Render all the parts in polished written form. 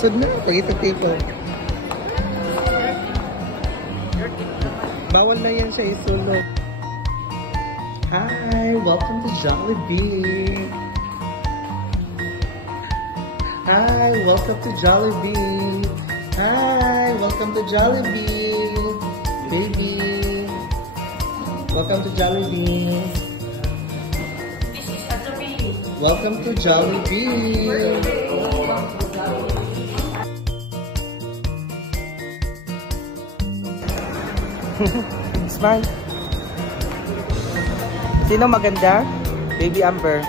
Sud na, tagito-tipo. Bawal na yan siya isulog. Hi! Welcome to Jollibee! Hi! Welcome to Jollibee! Hi! Welcome to Jollibee! Baby! Welcome to Jollibee! This is Jollibee! Welcome to Jollibee! Smile! Sino maganda? Baby Amber.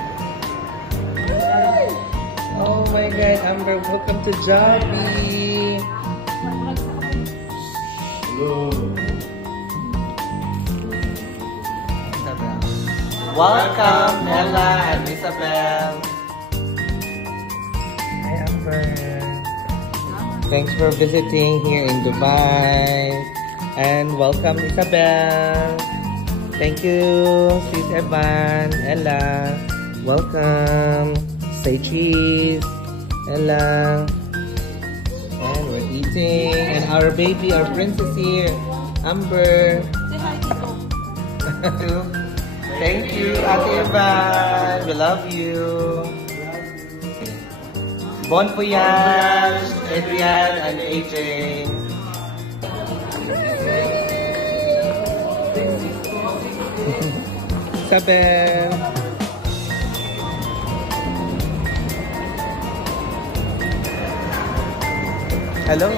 Oh my God, Amber, welcome to Jollibee. Welcome, Nella and Isabel. Hi, Amber. Thanks for visiting here in Dubai. And welcome, Isabel. Thank you, Sis Evan, Ella. Welcome. Say cheese, Ella. And we're eating. And our baby, our princess here, Amber. Say hi, Tito. Thank you, Ate Evan. We love you. Bon voyage, Adrian and AJ. Isabel. Hello.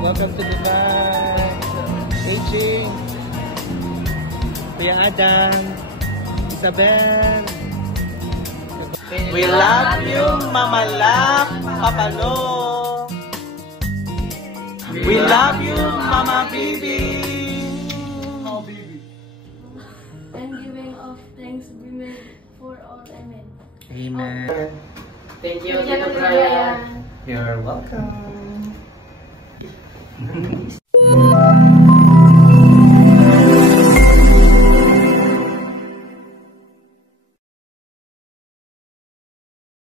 Welcome to Dubai. AJ. Kuya Adam. Isabel. We love you, Mama Lap, Papa Lo. We love you, Mama Bibi. Oh, baby. And giving of thanks be made for all. Amen. Amen. Thank you, Tito Brian. You're welcome.